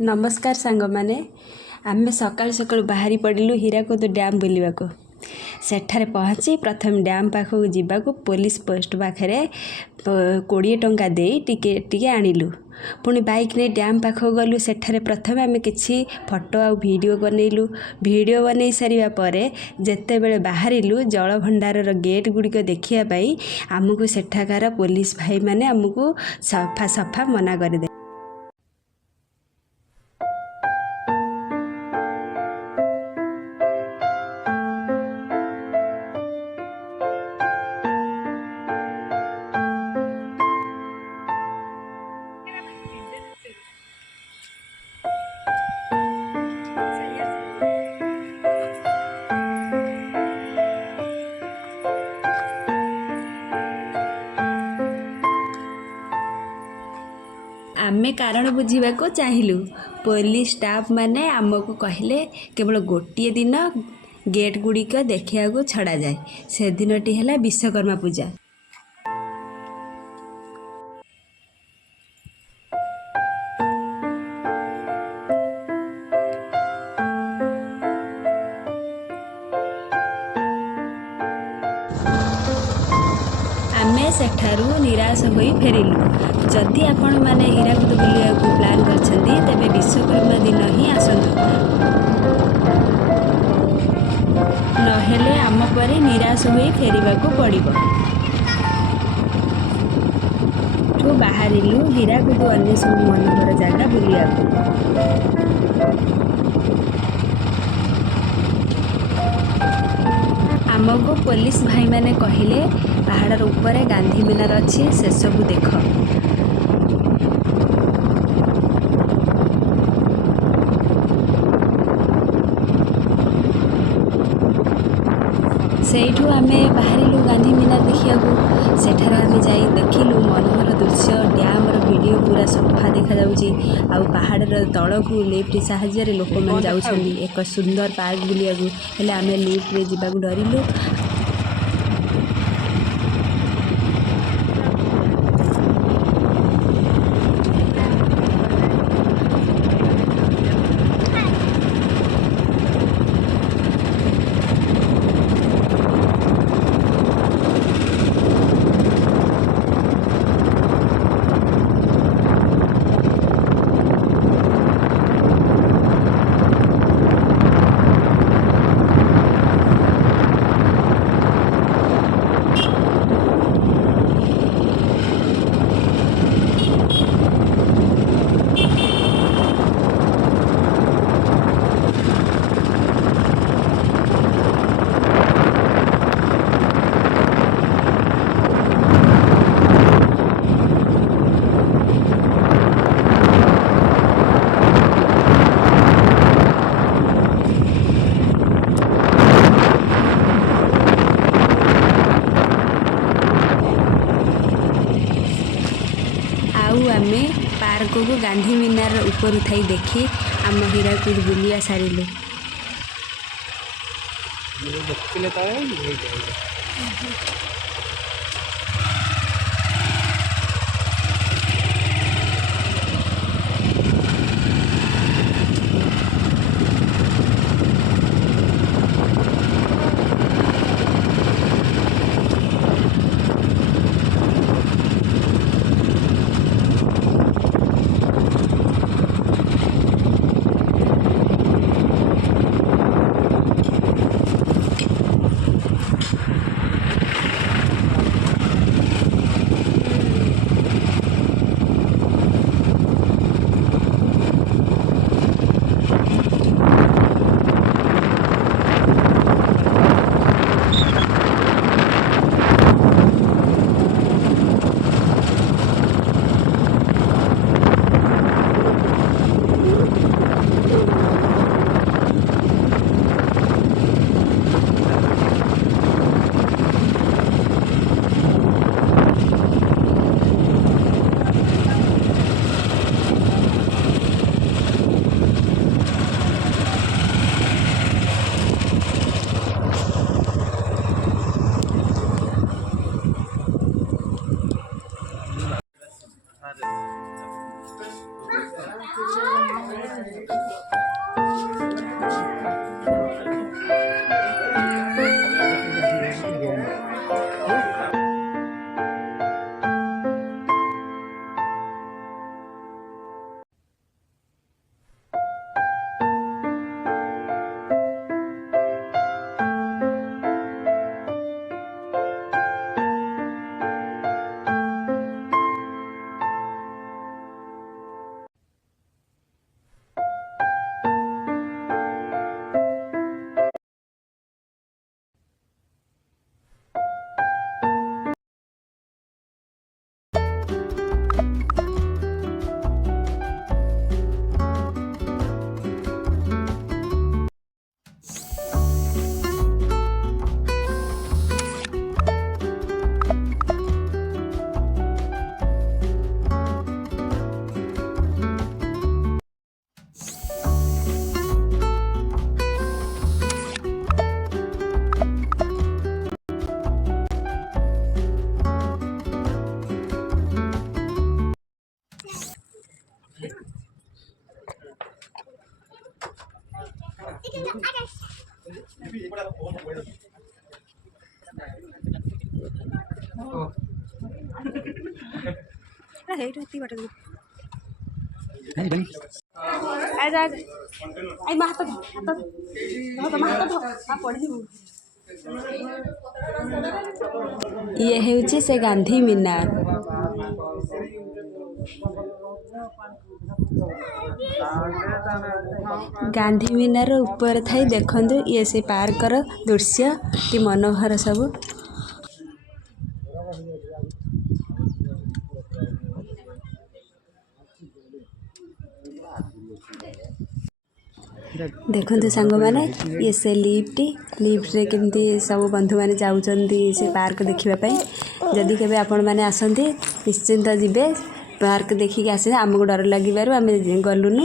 नमस्कार सांग माने आमे सकाल सकाल बाहरी पड़िलु हीराकुद डैम बुलिबाको। सेठारे पहुँची प्रथम डैम पाखक जीवाकू पुलिस पोस्ट पाखरे 20 टंका दे टिके आनिलु। पुणी बाइक ने डैम पाखक गलु। सेठारे प्रथम आमे किछि फोटो आ वीडियो बनैलु। वीडियो बनै सारिबा परे जेते बेले बाहरिलु जल भंडारर गेट गुड़िक देखिया पई आमको सेठाकार पुलिस भाई माने आमको सफा सफा मना करदे। आमे कारण बुझीबा को चाहिलु। पुलिस स्टाफ माने आमको कहले केवल गोटे दिन गेट गुड़िक देखिया को छड़ा जाए। से दिनटी है विश्वकर्मा पूजा। आमे सेठारू निराश होई फेरिलु। जदि आपण माने हीराकुद बुलिया को प्लान करछंदी तेबे विश्वकर्मा दिन ही आसंतु। नहेले आम परे निराश होई फेरिबा को पड़िबो। ठू बाहरिलु हीराकुद अन्य सब मनोहर जागा बुलिया को। आमको पुलिस भाई माने कहिले पहाड़ ऊपर गांधी मीनार अच्छी से सब देख। सेठू आमे बाहरिलु गांधी मीनार देखिया को। सेठार आमे जाई देखिलु मनोहर दृश्य। डैम रो वीडियो पूरा सफा देखा जाउची। आ पहाड़ तल को लिफ्ट साहाय्य रे लोक मन जाउछंदी एक सुंदर पार्क बुलिया को। हेले आमे लिफ्ट रे जिबा को डरिलु। आमे पार्क को गांधी मीनार ऊपर उठाई देखी आम हीराकुद बुलिया सारिलु। ହେଇଠୁ ଏତିକି ବାଟ ଆଜ ଆଜ ଆଇ ମା ହାତ ଧର ମା ହାତ ଧର ପଡ଼ିଯିବୁ। ଇଏ ହେଉଛି ସେ ଗାନ୍ଧୀ ମିନାର। ଗାନ୍ଧୀ ମିନାର ଉପରେ ଥାଇ ଦେଖନ୍ତୁ ଇଏ ସେ ପାର୍କର ଦୃଶ୍ୟ କି ମନୋହର ସବୁ। ଦେଖନ୍ତୁ ସାଙ୍ଗମାନେ ଇଏ ସେ ଲିଫ୍ଟରେ କେମିତି ସବୁ ବନ୍ଧୁମାନେ ଯାଉଛନ୍ତି ସେ ପାର୍କ ଦେଖିବା ପାଇଁ। ଯଦି କେବେ ଆପଣମାନେ ଆସନ୍ତି ନିଶ୍ଚିନ୍ତ ଯିବେ ପାର୍କ ଦେଖିକି ଆସିବେ। ଆମକୁ ଡର ଲାଗିବାରୁ ଆମେ ଗଲୁନୁ।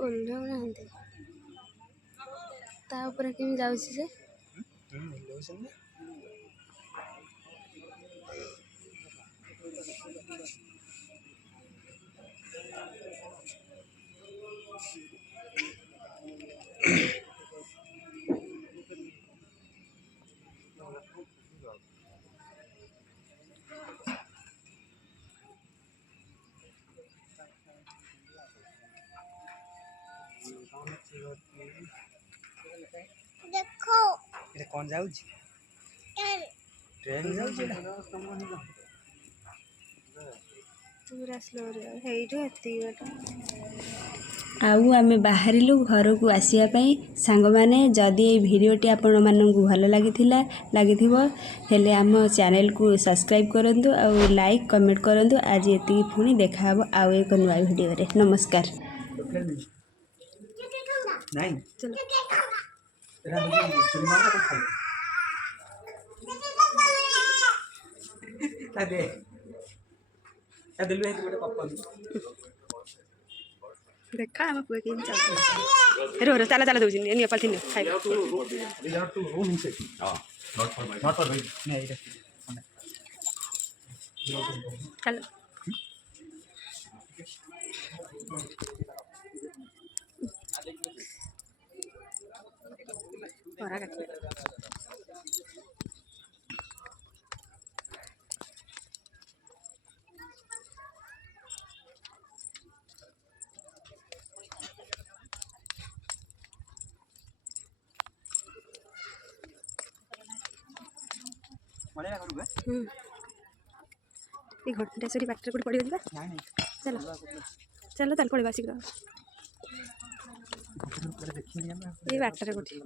ଓହ୍ଲାଉନାହାନ୍ତି ତା ଉପରେ କେମିତି ଯାଉଛି ସେ? देखो ये कौन जाउची ट्रेन जाउची पूरा स्लो ହେଇଠୁ ଏତିକି ବାଟ। ଆଉ ଆମେ ବାହାରିଲୁ ଘରକୁ ଆସିବା ପାଇଁ। ସାଙ୍ଗମାନେ ଯଦି ଏଇ ଭିଡ଼ିଓଟି ଆପଣମାନଙ୍କୁ ଭଲ ଲାଗିଥିବ ହେଲେ ଆମ ଚ୍ୟାନେଲକୁ ସବସ୍କ୍ରାଇବ୍ କରନ୍ତୁ ଆଉ ଲାଇକ୍ କମେଣ୍ଟ କରନ୍ତୁ। ଆଜି ଏତିକି, ପୁଣି ଦେଖାହେବ ଆଉ ଏକ ନୂଆ ଭିଡ଼ିଓରେ। ନମସ୍କାର। नहीं चलो तेरा मुझे जुर्माना तो खाई अरे दिल में तो मेरे पापा देखा हम पुए के चल रो रो चला चला दउजिन एनी पलथिन खाइ टू रूम से हां नॉट फॉर नहीं चल ପରା କାଟିବେ। ये घंटेश्वरी बाटर कोटी पड़ियो दिबा चलो चलो ताल पड़िबा शीघ्र ये बाटर कोटी